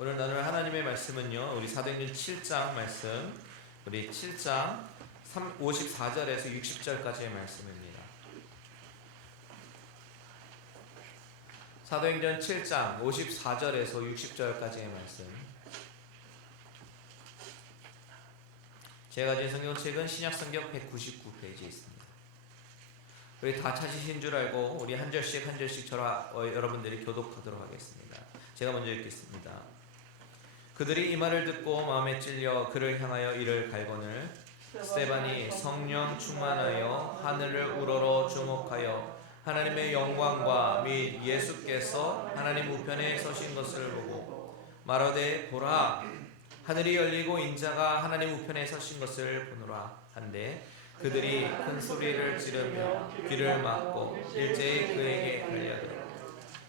오늘 나눌 하나님의 말씀은요. 우리 사도행전 7장 말씀. 우리 7장 3, 54절에서 60절까지의 말씀입니다. 사도행전 7장 54절에서 60절까지의 말씀. 제가 가진 성경책은 신약성경 199페이지에 있습니다. 우리 다 찾으신 줄 알고 우리 한 절씩 한 절씩 저와 어, 여러분들이 교독하도록 하겠습니다. 제가 먼저 읽겠습니다. 그들이 이 말을 듣고 마음에 찔려 그를 향하여 이를 갈거늘 스테반이 성령 충만하여 하늘을 우러러 주목하여 하나님의 영광과 및 예수께서 하나님 우편에 서신 것을 보고 말하되 보라 하늘이 열리고 인자가 하나님 우편에 서신 것을 보노라 한데 그들이 큰 소리를 지르며 귀를 막고 일제히 그에게 달려들어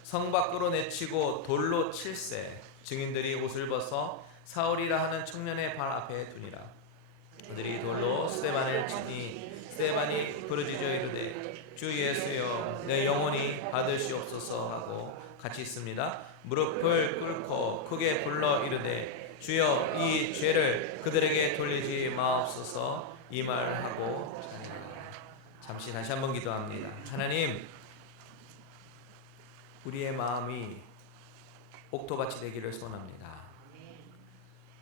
성 밖으로 내치고 돌로 칠세 증인들이 옷을 벗어 사울이라 하는 청년의 발 앞에 두니라. 그들이 돌로 스테반을 치니 스테반이 부르짖어 이르되 주 예수여 내 영혼이 받으시옵소서 하고 같이 있습니다. 무릎을 꿇고 크게 불러 이르되 주여 이 죄를 그들에게 돌리지 마옵소서. 이 말하고 잠시 다시 한번 기도합니다. 하나님 우리의 마음이 옥토밭이 되기를 소원합니다.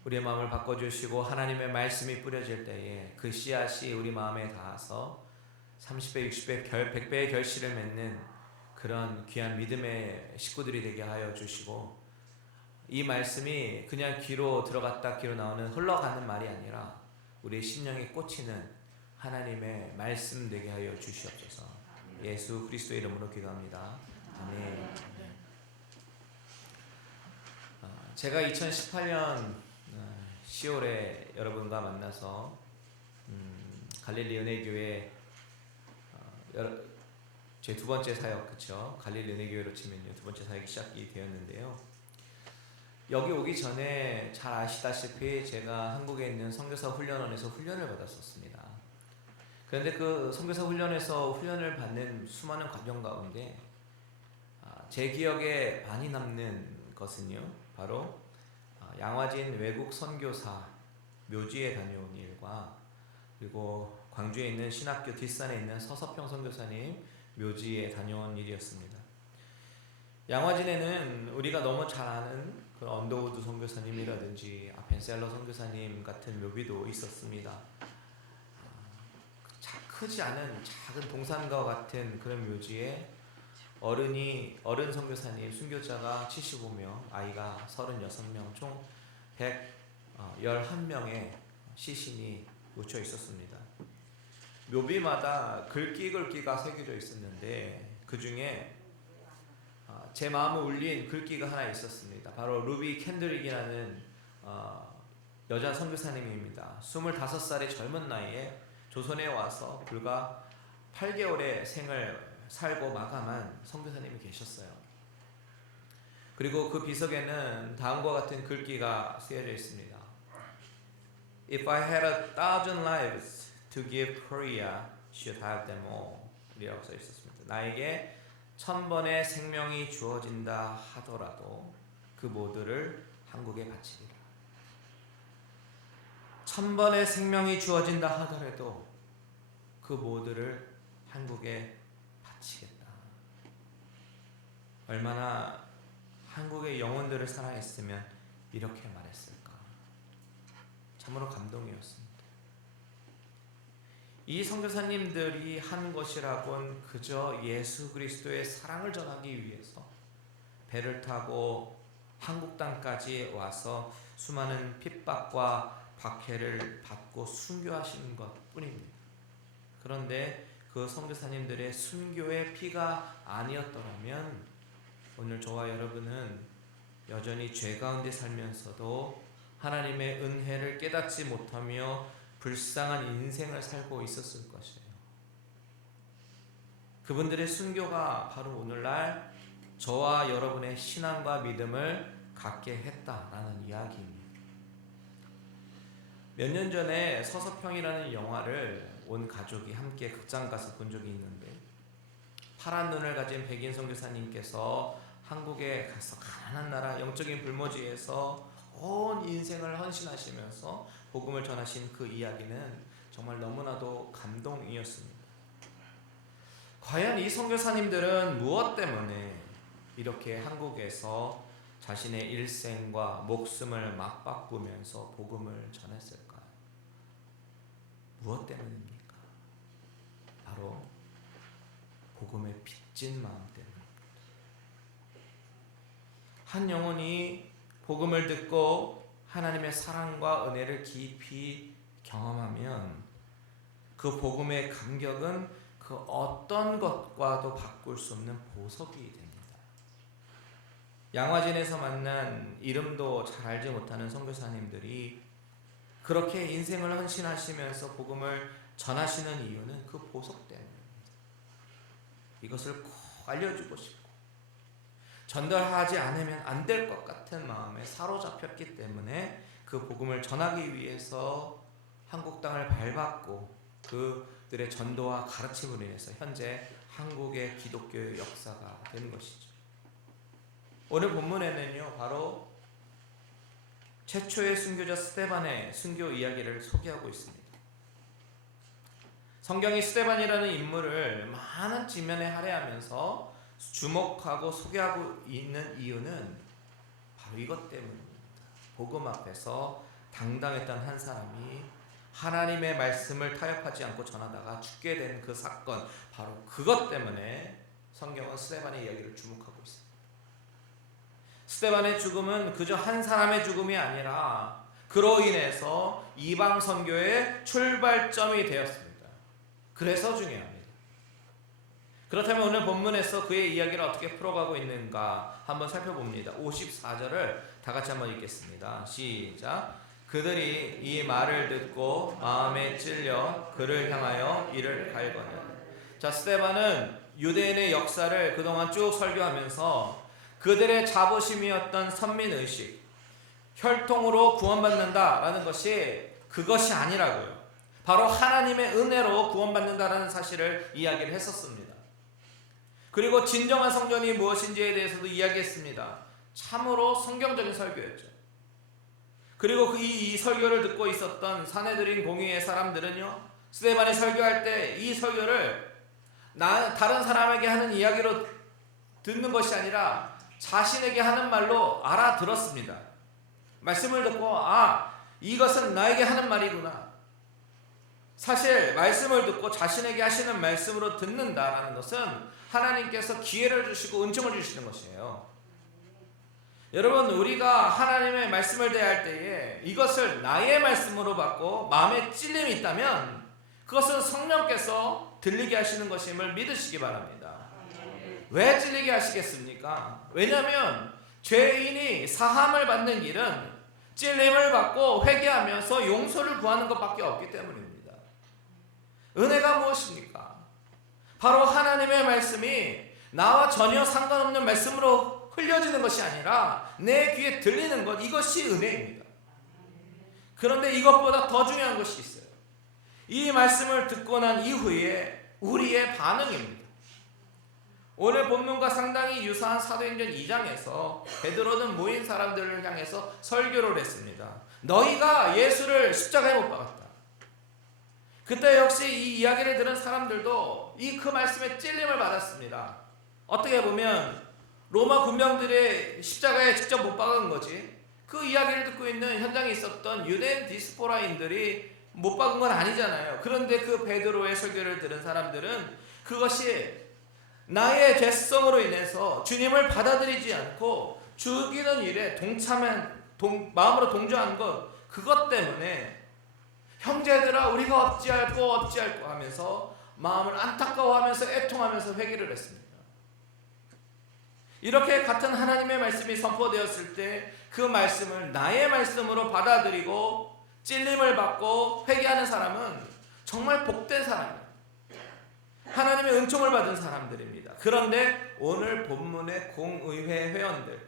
우리의 마음을 바꿔주시고 하나님의 말씀이 뿌려질 때에 그 씨앗이 우리 마음에 닿아서 30배, 60배, 결, 100배의 결실을 맺는 그런 귀한 믿음의 식구들이 되게 하여 주시고 이 말씀이 그냥 귀로 들어갔다 귀로 나오는 흘러가는 말이 아니라 우리의 심령에 꽂히는 하나님의 말씀 되게 하여 주시옵소서. 예수 그리스도의 이름으로 기도합니다. 아멘. 어, 제가 2018년 10월에 여러분과 만나서 음, 갈릴리 은혜교회 어, 제두 번째 사역 그쵸 갈릴리 은혜교회로 치면요 두 번째 사역이 시작이 되었는데요. 여기 오기 전에 잘 아시다시피 제가 한국에 있는 선교사 훈련원에서 훈련을 받았었습니다. 그런데 그 선교사 훈련에서 훈련을 받는 수많은 과정 가운데 아, 제 기억에 많이 남는 것은요, 바로 아, 양화진 외국 선교사 묘지에 다녀온 일과 그리고 광주에 있는 신학교 뒷산에 있는 서서평 선교사님 묘지에 다녀온 일이었습니다. 양화진에는 우리가 너무 잘 아는 그런 언더우드 선교사님이라든지 아펜셀러 선교사님 같은 묘비도 있었습니다. 자, 크지 않은 작은 동산과 같은 그런 묘지에 어른이 어른 선교사님 순교자가 75명, 아이가 36명, 총 111명의 시신이 묻혀 있었습니다. 묘비마다 글귀 글귀가 새겨져 있었는데 그 중에 어, 제 마음을 울린 글귀가 하나 있었습니다. 바로 루비 캔드릭이라는 어, 여자 선교사님입니다. 25살의 젊은 나이에 조선에 와서 불과 8개월의 생을 살고 마감한 선교사님이 계셨어요. 그리고 그 비석에는 다음과 같은 글귀가 쓰여져 있습니다. If I had a thousand lives to give Korea, should have them all. 이라고 써 있었습니다. 나에게 천 번의 생명이 주어진다 하더라도 그 모두를 한국에 바치리라. 천 번의 생명이 주어진다 하더라도 그 모두를 한국에 바치겠다. 얼마나 한국의 영혼들을 사랑했으면 이렇게 말했을까. 참으로 감동이었습니다. 이 선교사님들이 한 것이라곤 그저 예수 그리스도의 사랑을 전하기 위해서 배를 타고 한국 땅까지 와서 수많은 핍박과 박해를 받고 순교하시는 것뿐입니다. 그런데 그 선교사님들의 순교의 피가 아니었더라면 오늘 저와 여러분은 여전히 죄 가운데 살면서도 하나님의 은혜를 깨닫지 못하며 불쌍한 인생을 살고 있었을 것이에요. 그분들의 순교가 바로 오늘날 저와 여러분의 신앙과 믿음을 갖게 했다라는 이야기입니다. 몇 년 전에 서서평이라는 영화를 온 가족이 함께 극장 가서 본 적이 있는데 파란 눈을 가진 백인 선교사님께서 한국에 가서 가난한 나라 영적인 불모지에서 온 인생을 헌신하시면서 복음을 전하신 그 이야기는 정말 너무나도 감동이었습니다. 과연 이 선교사님들은 무엇 때문에 이렇게 한국에서 자신의 일생과 목숨을 맞바꾸면서 복음을 전했을까? 무엇 때문입니까? 바로 복음의 빚진 마음 때문입니다. 한 영혼이 복음을 듣고 하나님의 사랑과 은혜를 깊이 경험하면 그 복음의 감격은 그 어떤 것과도 바꿀 수 없는 보석이 됩니다. 양화진에서 만난 이름도 잘 알지 못하는 선교사님들이 그렇게 인생을 헌신하시면서 복음을 전하시는 이유는 그 보석 때문입니다. 이것을 꼭 알려주고 싶고 전달하지 않으면 안 될 것 같은 마음에 사로잡혔기 때문에 그 복음을 전하기 위해서 한국 땅을 밟았고 그들의 전도와 가르침으로 인해서 현재 한국의 기독교의 역사가 된 것이죠. 오늘 본문에는요 바로 최초의 순교자 스테반의 순교 이야기를 소개하고 있습니다. 성경이 스테반이라는 인물을 많은 지면에 할애하면서 주목하고 소개하고 있는 이유는 바로 이것 때문입니다. 복음 앞에서 당당했던 한 사람이 하나님의 말씀을 타협하지 않고 전하다가 죽게 된 그 사건 바로 그것 때문에 성경은 스테반의 이야기를 주목하고 있습니다. 스테반의 죽음은 그저 한 사람의 죽음이 아니라 그로 인해서 이방 선교의 출발점이 되었습니다. 그래서 중요합니다. 그렇다면 오늘 본문에서 그의 이야기를 어떻게 풀어가고 있는가 한번 살펴봅니다. 54절을 다 같이 한번 읽겠습니다. 시작. 그들이 이 말을 듣고 마음에 찔려 그를 향하여 이를 갈거냐. 자, 스테반은 유대인의 역사를 그동안 쭉 설교하면서 그들의 자부심이었던 선민 의식, 혈통으로 구원받는다라는 것이 그것이 아니라고요. 바로 하나님의 은혜로 구원받는다라는 사실을 이야기를 했었습니다. 그리고 진정한 성전이 무엇인지에 대해서도 이야기했습니다. 참으로 성경적인 설교였죠. 그리고 그 이, 이 설교를 듣고 있었던 사내들인 공의의 사람들은요, 스테반이 설교할 때 이 설교를 나, 다른 사람에게 하는 이야기로 듣는 것이 아니라 자신에게 하는 말로 알아들었습니다. 말씀을 듣고, 아, 이것은 나에게 하는 말이구나. 사실, 말씀을 듣고 자신에게 하시는 말씀으로 듣는다라는 것은 하나님께서 기회를 주시고 은총을 주시는 것이에요. 여러분, 우리가 하나님의 말씀을 대할 때에 이것을 나의 말씀으로 받고 마음에 찔림이 있다면 그것은 성령께서 들리게 하시는 것임을 믿으시기 바랍니다. 왜 찔리게 하시겠습니까? 왜냐하면 죄인이 사함을 받는 길은 찔림을 받고 회개하면서 용서를 구하는 것밖에 없기 때문입니다. 은혜가 무엇입니까? 바로 하나님의 말씀이 나와 전혀 상관없는 말씀으로 흘려지는 것이 아니라 내 귀에 들리는 것 이것이 은혜입니다. 그런데 이것보다 더 중요한 것이 있어요. 이 말씀을 듣고 난 이후에 우리의 반응입니다. 오늘 본문과 상당히 유사한 사도행전 2장에서 베드로는 모인 사람들을 향해서 설교를 했습니다. 너희가 예수를 십자가에 못 박았다. 그때 역시 이 이야기를 들은 사람들도 이 그 말씀에 찔림을 받았습니다. 어떻게 보면 로마 군병들의 십자가에 직접 못 박은 거지. 그 이야기를 듣고 있는 현장에 있었던 유대인 디스포라인들이 못 박은 건 아니잖아요. 그런데 그 베드로의 설교를 들은 사람들은 그것이 나의 죄성으로 인해서 주님을 받아들이지 않고 죽이는 일에 동참한 동, 마음으로 동조한 것 그것 때문에 형제들아 우리가 어찌할꼬 어찌할꼬 하면서 마음을 안타까워하면서 애통하면서 회개를 했습니다. 이렇게 같은 하나님의 말씀이 선포되었을 때 그 말씀을 나의 말씀으로 받아들이고 찔림을 받고 회개하는 사람은 정말 복된 사람이에요. 하나님의 은총을 받은 사람들입니다. 그런데 오늘 본문의 공의회 회원들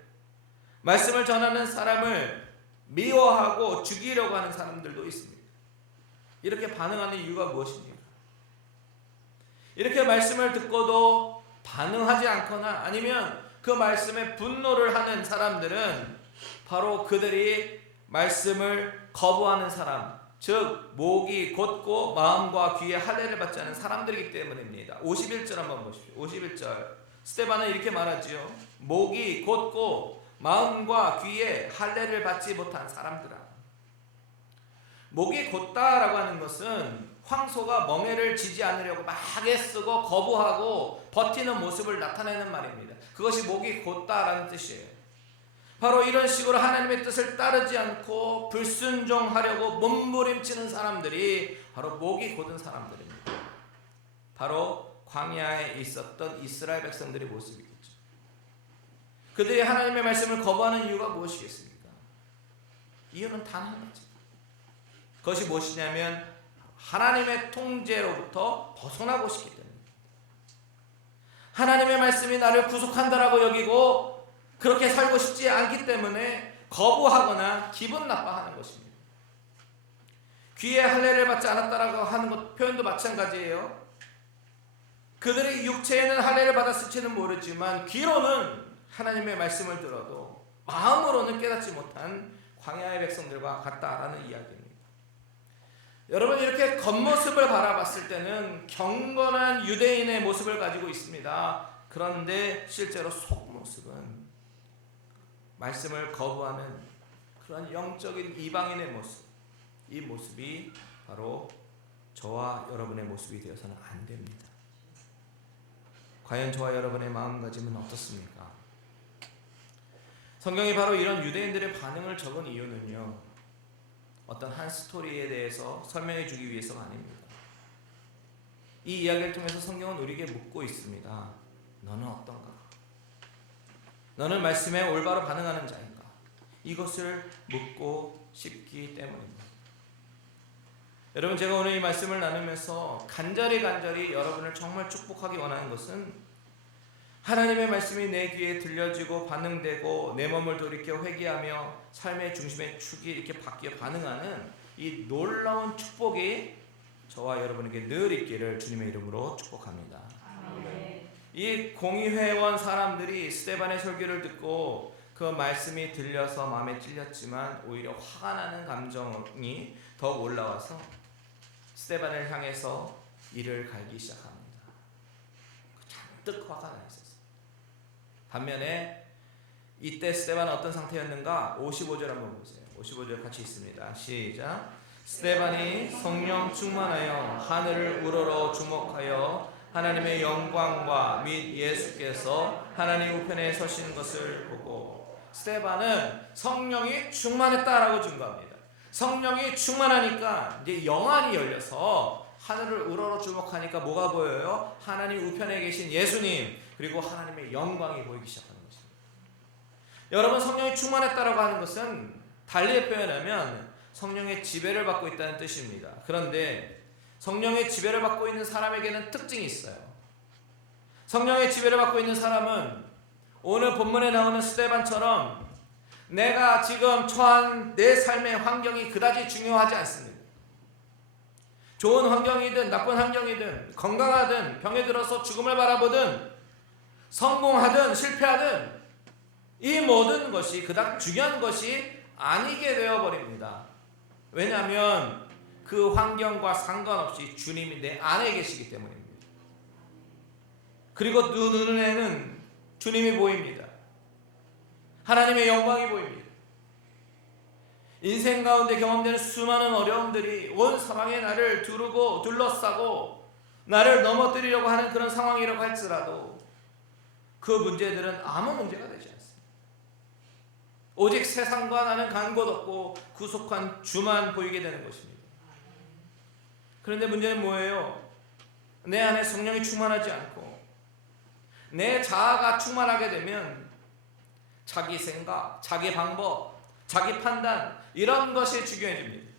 말씀을 전하는 사람을 미워하고 죽이려고 하는 사람들도 있습니다. 이렇게 반응하는 이유가 무엇입니까? 이렇게 말씀을 듣고도 반응하지 않거나 아니면 그 말씀에 분노를 하는 사람들은 바로 그들이 말씀을 거부하는 사람, 즉 목이 곧고 마음과 귀에 할례를 받지 않은 사람들이기 때문입니다. 51절 한번 보십시오. 51절. 스테반은 이렇게 말하지요. 목이 곧고 마음과 귀에 할례를 받지 못한 사람들아. 목이 곧다라고 하는 것은 황소가 멍에를 지지 않으려고 막 애쓰고 거부하고 버티는 모습을 나타내는 말입니다. 그것이 목이 곧다라는 뜻이에요. 바로 이런 식으로 하나님의 뜻을 따르지 않고 불순종하려고 몸부림치는 사람들이 바로 목이 곧은 사람들입니다. 바로 광야에 있었던 이스라엘 백성들의 모습이겠죠. 그들이 하나님의 말씀을 거부하는 이유가 무엇이겠습니까? 이유는 단 하나죠. 그것이 무엇이냐면 하나님의 통제로부터 벗어나고 싶기 때문입니다. 하나님의 말씀이 나를 구속한다라고 여기고 그렇게 살고 싶지 않기 때문에 거부하거나 기분 나빠하는 것입니다. 귀에 할례를 받지 않았다라고 하는 것 표현도 마찬가지예요. 그들이 육체에는 할례를 받았을지는 모르지만 귀로는 하나님의 말씀을 들어도 마음으로는 깨닫지 못한 광야의 백성들과 같다라는 이야기입니다. 여러분 이렇게 겉모습을 바라봤을 때는 경건한 유대인의 모습을 가지고 있습니다. 그런데 실제로 속모습은 말씀을 거부하는 그런 영적인 이방인의 모습. 이 모습이 바로 저와 여러분의 모습이 되어서는 안 됩니다. 과연 저와 여러분의 마음가짐은 어떻습니까? 성경이 바로 이런 유대인들의 반응을 적은 이유는요. 어떤 한 스토리에 대해서 설명해 주기 위해서가 아닙니다. 이 이야기를 통해서 성경은 우리에게 묻고 있습니다. 너는 어떤가? 너는 말씀에 올바로 반응하는 자인가? 이것을 묻고 싶기 때문입니다. 여러분 제가 오늘 이 말씀을 나누면서 간절히 간절히 여러분을 정말 축복하기 원하는 것은 하나님의 말씀이 내 귀에 들려지고 반응되고 내 몸을 돌이켜 회개하며 삶의 중심의 축이 이렇게 바뀌어 반응하는 이 놀라운 축복이 저와 여러분에게 늘 있기를 주님의 이름으로 축복합니다. 이 공의회원 사람들이 스테반의 설교를 듣고 그 말씀이 들려서 마음에 찔렸지만 오히려 화가 나는 감정이 더 올라와서 스테반을 향해서 이를 갈기 시작합니다. 잔뜩 화가 나 있었어요. 반면에 이때 스테반은 어떤 상태였는가? 55절 한번 보세요. 55절 같이 있습니다. 시작. 스테반이 성령 충만하여 하늘을 우러러 주목하여 하나님의 영광과 및 예수께서 하나님 우편에 서시는 것을 보고 스테반은 성령이 충만했다라고 증거합니다. 성령이 충만하니까 이제 영안이 열려서 하늘을 우러러 주목하니까 뭐가 보여요? 하나님 우편에 계신 예수님 그리고 하나님의 영광이 보이기 시작하는 것입니다. 여러분 성령이 충만했다라고 하는 것은 달리 표현하면 성령의 지배를 받고 있다는 뜻입니다. 그런데 성령의 지배를 받고 있는 사람에게는 특징이 있어요. 성령의 지배를 받고 있는 사람은 오늘 본문에 나오는 스테반처럼 내가 지금 처한 내 삶의 환경이 그다지 중요하지 않습니다. 좋은 환경이든 나쁜 환경이든 건강하든 병에 들어서 죽음을 바라보든 성공하든 실패하든 이 모든 것이 그닥 중요한 것이 아니게 되어 버립니다. 왜냐하면 그 환경과 상관없이 주님이 내 안에 계시기 때문입니다. 그리고 눈에는 주님이 보입니다. 하나님의 영광이 보입니다. 인생 가운데 경험되는 수많은 어려움들이 온 사방에 나를 두르고 둘러싸고 나를 넘어뜨리려고 하는 그런 상황이라고 할지라도 그 문제들은 아무 문제가 되지 않습니다. 오직 세상과 나는 간 곳 없고 구속한 주만 보이게 되는 것입니다. 그런데 문제는 뭐예요? 내 안에 성령이 충만하지 않고 내 자아가 충만하게 되면 자기 생각, 자기 방법, 자기 판단 이런 것이 중요해집니다.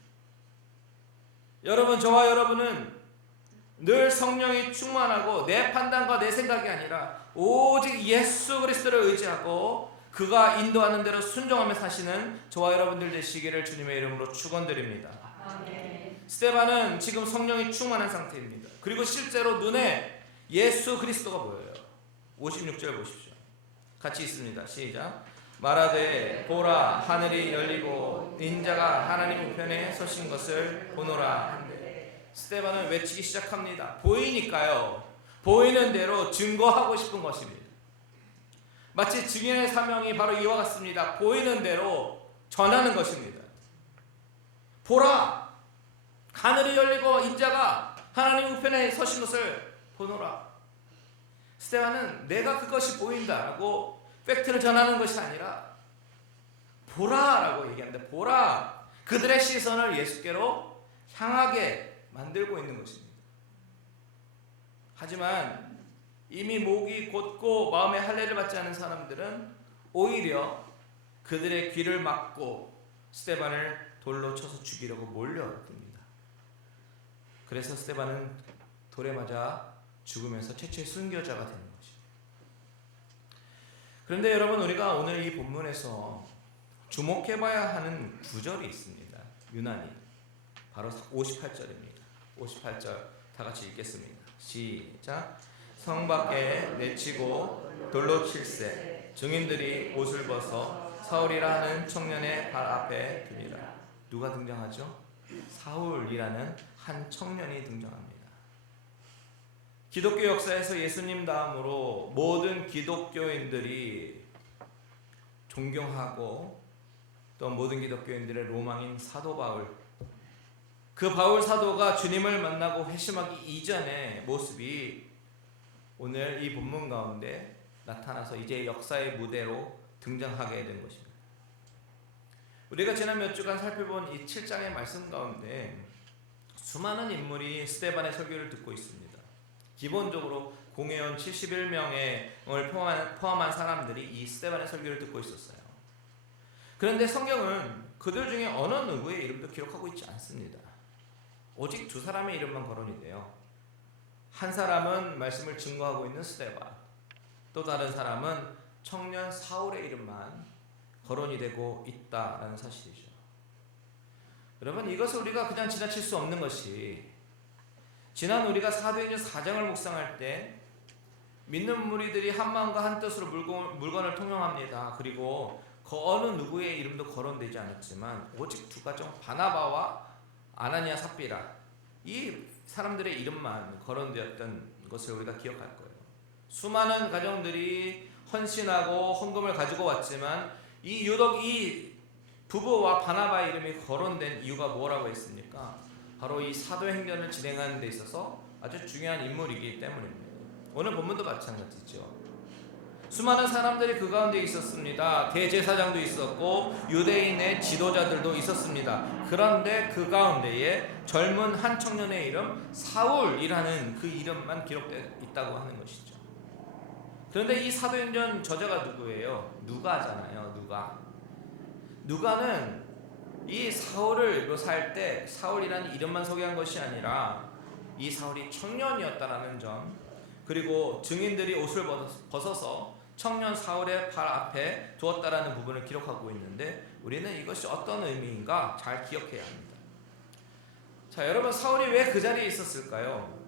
여러분 저와 여러분은 늘 성령이 충만하고 내 판단과 내 생각이 아니라 오직 예수 그리스도를 의지하고 그가 인도하는 대로 순종하며 사시는 저와 여러분들 되시기를 주님의 이름으로 축원드립니다. 스테반은 지금 성령이 충만한 상태입니다. 그리고 실제로 눈에 예수 그리스도가 보여요. 56절 보십시오. 같이 있습니다. 시작. 말하되 보라 하늘이 열리고 인자가 하나님 우편에 서신 것을 보노라 스테반은 외치기 시작합니다. 보이니까요. 보이는 대로 증거하고 싶은 것입니다. 마치 증인의 사명이 바로 이와 같습니다. 보이는 대로 전하는 것입니다. 보라 하늘이 열리고 인자가 하나님 우편에 서신 것을 보노라. 스테반은 내가 그것이 보인다라고 팩트를 전하는 것이 아니라 보라라고 얘기하는데 보라 그들의 시선을 예수께로 향하게 만들고 있는 것입니다. 하지만 이미 목이 곧고 마음에 할례를 받지 않은 사람들은 오히려 그들의 귀를 막고 스테반을 돌로 쳐서 죽이려고 몰려듭니다. 그래서 스테반은 돌에 맞아 죽으면서 최초의 순교자가 되는 것이죠. 그런데 여러분 우리가 오늘 이 본문에서 주목해봐야 하는 구절이 있습니다. 유난히 바로 58절입니다. 58절 다 같이 읽겠습니다. 시작. 성 밖에 내치고 돌로 칠세 증인들이 옷을 벗어 사울이라 하는 청년의 발 앞에 두니라. 누가 등장하죠? 사울이라는 한 청년이 등장합니다. 기독교 역사에서 예수님 다음으로 모든 기독교인들이 존경하고 또 모든 기독교인들의 로망인 사도 바울. 그 바울 사도가 주님을 만나고 회심하기 이전의 모습이 오늘 이 본문 가운데 나타나서 이제 역사의 무대로 등장하게 된 것입니다. 우리가 지난 몇 주간 살펴본 이 7장의 말씀 가운데 수많은 인물이 스테반의 설교를 듣고 있습니다. 기본적으로 공회원 71명을 포함한, 사람들이 이 스테반의 설교를 듣고 있었어요. 그런데 성경은 그들 중에 어느 누구의 이름도 기록하고 있지 않습니다. 오직 두 사람의 이름만 거론이 돼요. 한 사람은 말씀을 증거하고 있는 스테반, 또 다른 사람은 청년 사울의 이름만 거론이 되고 있다라는 사실이죠. 여러분 이것을 우리가 그냥 지나칠 수 없는 것이 지난 우리가 사도행전 4장을 묵상할 때 믿는 무리들이 한 마음과 한 뜻으로 물건, 물건을 통용합니다. 그리고 그 어느 누구의 이름도 거론되지 않았지만 오직 두 가정 바나바와 아나니아 삽비라 이 사람들의 이름만 거론되었던 것을 우리가 기억할 거예요. 수많은 가정들이 헌신하고 헌금을 가지고 왔지만 이 유독 이 부부와 바나바의 이름이 거론된 이유가 뭐라고 했습니까? 바로 이 사도행전을 진행하는 데 있어서 아주 중요한 인물이기 때문입니다. 오늘 본문도 마찬가지죠. 수많은 사람들이 그 가운데 있었습니다. 대제사장도 있었고 유대인의 지도자들도 있었습니다. 그런데 그 가운데에 젊은 한 청년의 이름 사울이라는 그 이름만 기록되어 있다고 하는 것이죠. 그런데 이 사도행전 저자가 누구예요? 누가잖아요. 누가. 누가는 이 사울을 묘사할 때 사울이라는 이름만 소개한 것이 아니라 이 사울이 청년이었다라는 점 그리고 증인들이 옷을 벗어서 청년 사울의 발 앞에 두었다라는 부분을 기록하고 있는데 우리는 이것이 어떤 의미인가 잘 기억해야 합니다. 자, 여러분 사울이 왜 그 자리에 있었을까요?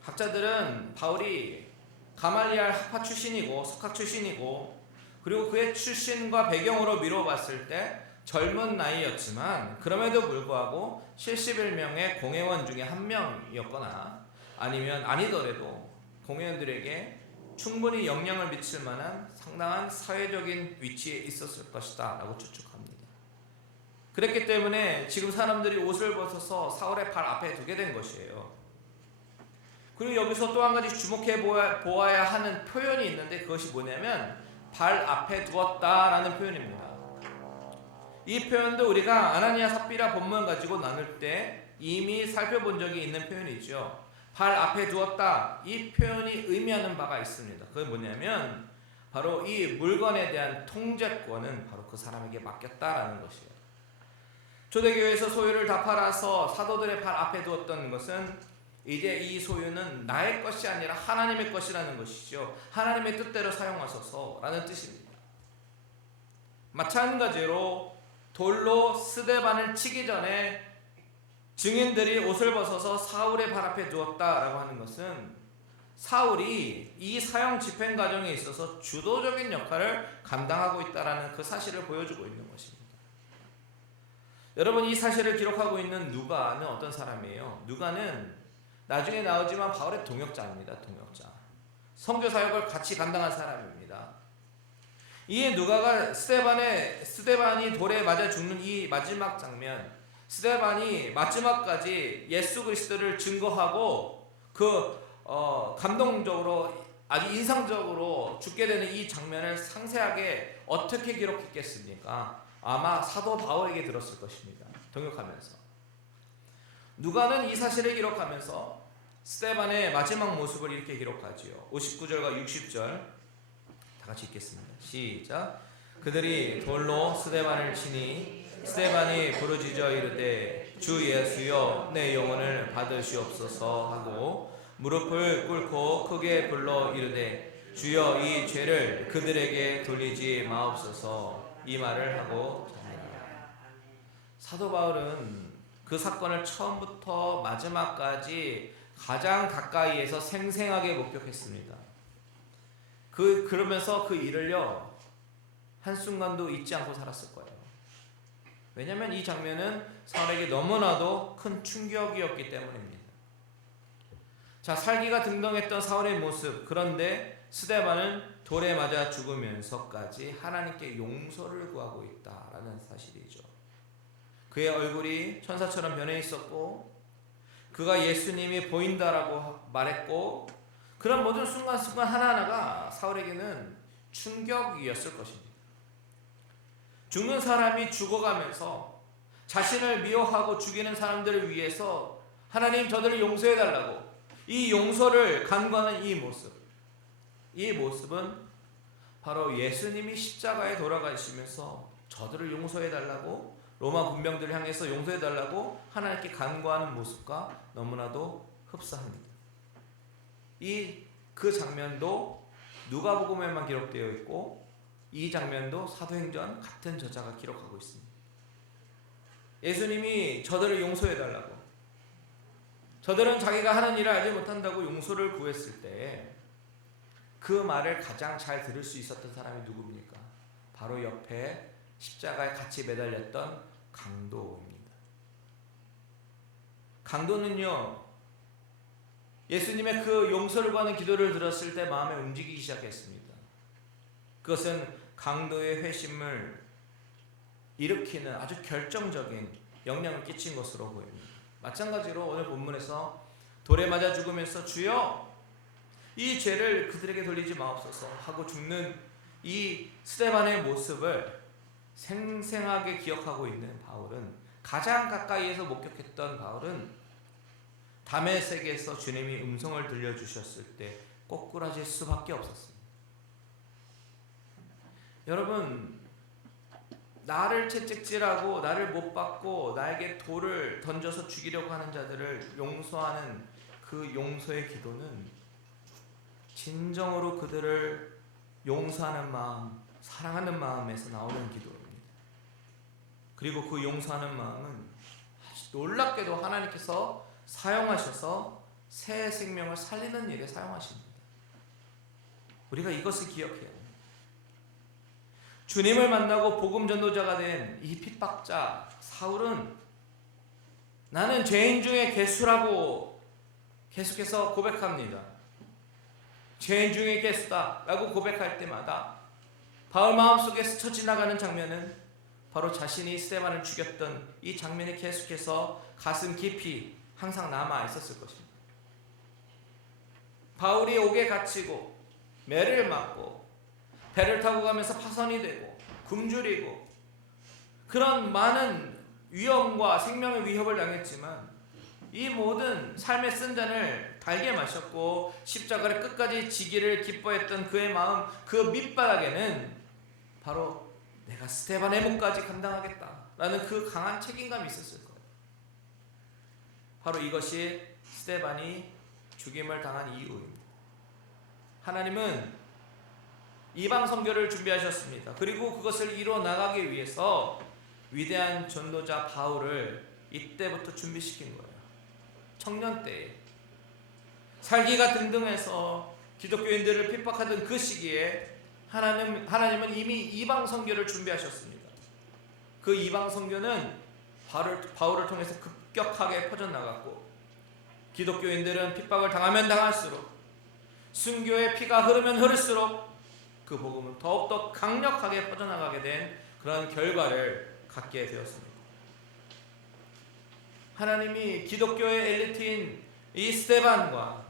학자들은 바울이 가말리알 학파 출신이고 석학 출신이고 그리고 그의 출신과 배경으로 미뤄봤을 때 젊은 나이였지만 그럼에도 불구하고 71명의 공회원 중에 한 명이었거나 아니면 아니더라도 공회원들에게 충분히 영향을 미칠 만한 상당한 사회적인 위치에 있었을 것이다 라고 추측합니다. 그랬기 때문에 지금 사람들이 옷을 벗어서 사울의 발 앞에 두게 된 것이에요. 그리고 여기서 또 한 가지 주목해 보아야 하는 표현이 있는데 그것이 뭐냐면 발 앞에 두었다라는 표현입니다. 이 표현도 우리가 아나니아 삽비라 본문 가지고 나눌 때 이미 살펴본 적이 있는 표현이죠. 발 앞에 두었다. 이 표현이 의미하는 바가 있습니다. 그게 뭐냐면 바로 이 물건에 대한 통제권은 바로 그 사람에게 맡겼다라는 것이에요. 초대교회에서 소유를 다 팔아서 사도들의 발 앞에 두었던 것은 이제 이 소유는 나의 것이 아니라 하나님의 것이라는 것이죠. 하나님의 뜻대로 사용하소서라는 뜻입니다. 마찬가지로 돌로 스데반을 치기 전에 증인들이 옷을 벗어서 사울의 발 앞에 두었다라고 하는 것은 사울이 이 사형 집행 과정에 있어서 주도적인 역할을 감당하고 있다라는 그 사실을 보여주고 있는 것입니다. 여러분 이 사실을 기록하고 있는 누가는 어떤 사람이에요? 누가는 나중에 나오지만 바울의 동역자입니다. 동역자. 선교 사역을 같이 감당한 사람입니다. 이 누가가 스테반의 스테반이 돌에 맞아 죽는 이 마지막 장면, 스테반이 마지막까지 예수 그리스도를 증거하고 그 어, 감동적으로 아주 인상적으로 죽게 되는 이 장면을 상세하게 어떻게 기록했겠습니까? 아마 사도 바울에게 들었을 것입니다. 동역하면서 누가는 이 사실을 기록하면서 스테반의 마지막 모습을 이렇게 기록하지요. 59절과 60절 다 같이 읽겠습니다. 시작. 그들이 돌로 스테반을 치니 스테반이 부르짖어 이르되 주 예수여 내 영혼을 받으시옵소서 하고 무릎을 꿇고 크게 불러 이르되 주여 이 죄를 그들에게 돌리지 마옵소서 이 말을 하고 자니라. 사도 바울은 그 사건을 처음부터 마지막까지 가장 가까이에서 생생하게 목격했습니다. 그 그러면서 그 일을요 한 순간도 잊지 않고 살았을 거예요. 왜냐하면 이 장면은 사울에게 너무나도 큰 충격이었기 때문입니다. 자 살기가 등등했던 사울의 모습 그런데 스데반은 돌에 맞아 죽으면서까지 하나님께 용서를 구하고 있다라는 사실이죠. 그의 얼굴이 천사처럼 변해 있었고 그가 예수님이 보인다라고 말했고 그런 모든 순간순간 하나하나가 사울에게는 충격이었을 것입니다. 죽는 사람이 죽어가면서 자신을 미워하고 죽이는 사람들을 위해서 하나님 저들을 용서해 달라고 이 용서를 간구하는 이 모습 이 모습은 바로 예수님이 십자가에 돌아가시면서 저들을 용서해 달라고 로마 군병들을 향해서 용서해 달라고 하나님께 간구하는 모습과 너무나도 흡사합니다. 이 그 장면도 누가복음에만 기록되어 있고 이 장면도 사도행전 같은 저자가 기록하고 있습니다. 예수님이 저들을 용서해 달라고 저들은 자기가 하는 일을 알지 못한다고 용서를 구했을 때 그 말을 가장 잘 들을 수 있었던 사람이 누구입니까? 바로 옆에 십자가에 같이 매달렸던 강도입니다. 강도는요, 예수님의 그 용서를 구하는 기도를 들었을 때 마음에 움직이기 시작했습니다. 그것은 강도의 회심을 일으키는 아주 결정적인 영향을 끼친 것으로 보입니다. 마찬가지로 오늘 본문에서 돌에 맞아 죽으면서 주여 이 죄를 그들에게 돌리지 마옵소서 하고 죽는 이 스테반의 모습을 생생하게 기억하고 있는 바울은 가장 가까이에서 목격했던 바울은 담의 세계에서 주님이 음성을 들려주셨을 때 꼬꾸라질 수밖에 없었습니다. 여러분 나를 채찍질하고 나를 못 받고 나에게 돌을 던져서 죽이려고 하는 자들을 용서하는 그 용서의 기도는 진정으로 그들을 용서하는 마음, 사랑하는 마음에서 나오는 기도입니다. 그리고 그 용서하는 마음은 놀랍게도 하나님께서 사용하셔서 새 생명을 살리는 일에 사용하십니다. 우리가 이것을 합니다. 주님을 만나고 복음 전도자가 된 이 핍박자 사울은 나는 죄인 중에 개수라고 계속해서 고백합니다. 죄인 중에 개수다라고 고백할 때마다 바울 마음속에 스쳐 지나가는 장면은 바로 자신이 스테반을 죽였던 이 장면이 계속해서 가슴 깊이 항상 남아 있었을 것입니다. 바울이 옥에 갇히고 매를 맞고 배를 타고 가면서 파선이 되고 굶주리고 그런 많은 위험과 생명의 위협을 당했지만 이 모든 삶의 쓴잔을 달게 마셨고 십자가를 끝까지 지기를 기뻐했던 그의 마음 그 밑바닥에는 바로 내가 스테반의 목까지 감당하겠다라는 그 강한 책임감이 있었을 거예요. 바로 이것이 스테반이 죽임을 당한 이유입니다. 하나님은 이방 선교를 준비하셨습니다. 그리고 그것을 이루어 나가기 위해서 위대한 전도자 바울을 이때부터 준비시킨 거예요. 청년 때에 살기가 등등해서 기독교인들을 핍박하던 그 시기에 하나님 하나님은 이미 이방 선교를 준비하셨습니다. 그 이방 선교는 바울을, 바울을 통해서 급격하게 퍼져 나갔고 기독교인들은 핍박을 당하면 당할수록 순교의 피가 흐르면 흐를수록 그 복음은 더욱더 강력하게 퍼져나가게 된 그런 결과를 갖게 되었습니다. 하나님이 기독교의 엘리트인 이 스테반과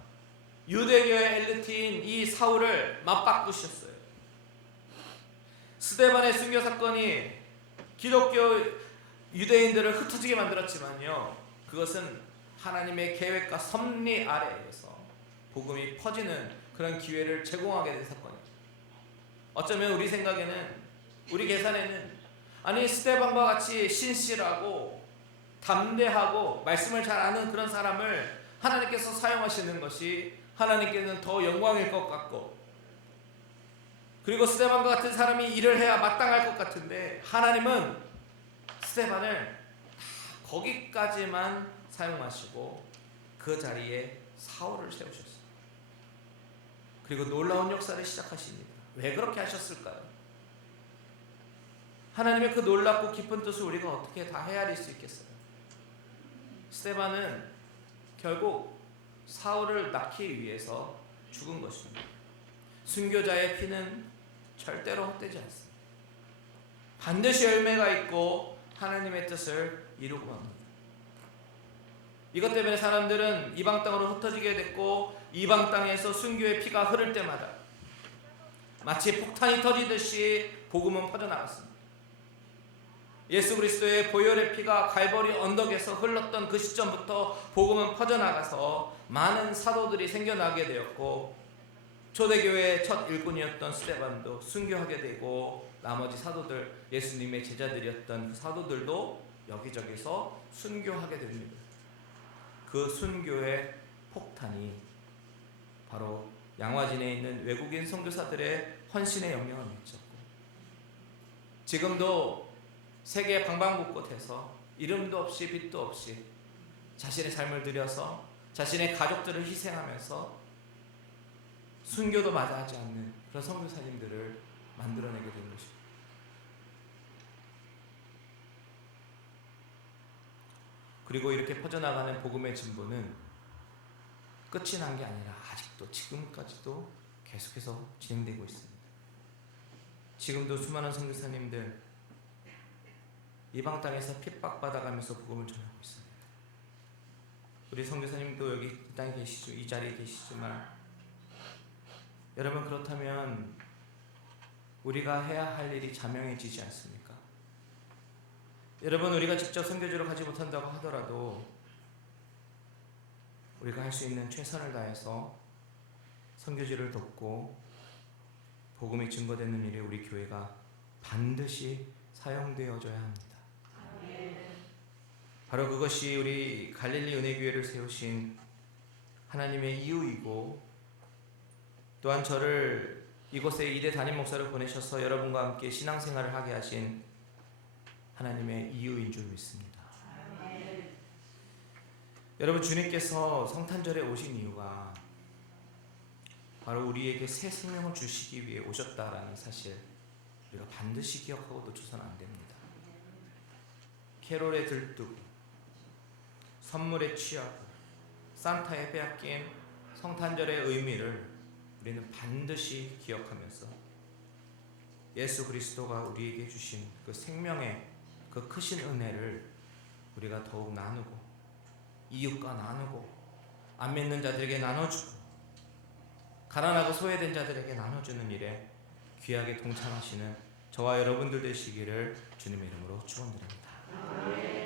유대교의 엘리트인 이 사울을 맞바꾸셨어요. 스테반의 순교 사건이 기독교 유대인들을 흩어지게 만들었지만요. 그것은 하나님의 계획과 섭리 아래에서 복음이 퍼지는 그런 기회를 제공하게 된 사건이죠. 어쩌면 우리 생각에는 우리 계산에는 아니 스테반과 같이 신실하고 담대하고 말씀을 잘 아는 그런 사람을 하나님께서 사용하시는 것이 하나님께는 더 영광일 것 같고 그리고 스테반과 같은 사람이 일을 해야 마땅할 것 같은데 하나님은 스테반을 거기까지만 사용하시고 그 자리에 사울을 세우셨어요. 그리고 놀라운 역사를 시작하십니다. 왜 그렇게 하셨을까요? 하나님의 그 놀랍고 깊은 뜻을 우리가 어떻게 다 헤아릴 수 있겠어요? 스테반은 결국 사울을 낳기 위해서 죽은 것입니다. 순교자의 피는 절대로 헛되지 않습니다. 반드시 열매가 있고 하나님의 뜻을 이루고 맙니다. 이것 때문에 사람들은 이방 땅으로 흩어지게 됐고 이방 땅에서 순교의 피가 흐를 때마다 마치 폭탄이 터지듯이 복음은 퍼져나갔습니다. 예수 그리스도의 보혈의 피가 갈보리 언덕에서 흘렀던 그 시점부터 복음은 퍼져나가서 많은 사도들이 생겨나게 되었고 초대교회의 첫 일꾼이었던 스테반도 순교하게 되고 나머지 사도들 예수님의 제자들이었던 그 사도들도 여기저기서 순교하게 됩니다. 그 순교의 폭탄이 바로 양화진에 있는 외국인 선교사들의 헌신의 영향을 미쳤고 지금도 세계 방방곳곳에서 이름도 없이 빛도 없이 자신의 삶을 들여서 자신의 가족들을 희생하면서 순교도 마다하지 않는 그런 선교사님들을 만들어내게 된 것입니다. 그리고 이렇게 퍼져나가는 복음의 진보는 끝이 난 게 아니라 아직도 지금까지도 계속해서 진행되고 있습니다. 지금도 수많은 선교사님들 이방 땅에서 핍박받아가면서 복음을 전하고 있습니다. 우리 선교사님도 여기 이 땅에 계시죠, 이 자리에 계시지만 여러분 그렇다면 우리가 해야 할 일이 자명해지지 않습니까? 여러분 우리가 직접 선교지로 가지 못한다고 하더라도 우리가 할 수 있는 최선을 다해서 선교지를 돕고 복음이 증거되는 일에 우리 교회가 반드시 사용되어져야 합니다. 바로 그것이 우리 갈릴리 은혜교회를 세우신 하나님의 이유이고 또한 저를 이곳에 이대 담임 목사를 보내셔서 여러분과 함께 신앙생활을 하게 하신 하나님의 이유인 줄 믿습니다. 여러분 주님께서 성탄절에 오신 이유가 바로 우리에게 새 생명을 주시기 위해 오셨다라는 사실 우리가 반드시 기억하고 놓쳐서는 안 됩니다. 캐롤에 들뜨고 선물에 취하고 산타에 빼앗긴 성탄절의 의미를 우리는 반드시 기억하면서 예수 그리스도가 우리에게 주신 그 생명의 그 크신 은혜를 우리가 더욱 나누고 이웃과 나누고 안 믿는 자들에게 나눠주고 가난하고 소외된 자들에게 나눠주는 일에 귀하게 동참하시는 저와 여러분들 되시기를 주님의 이름으로 축원드립니다.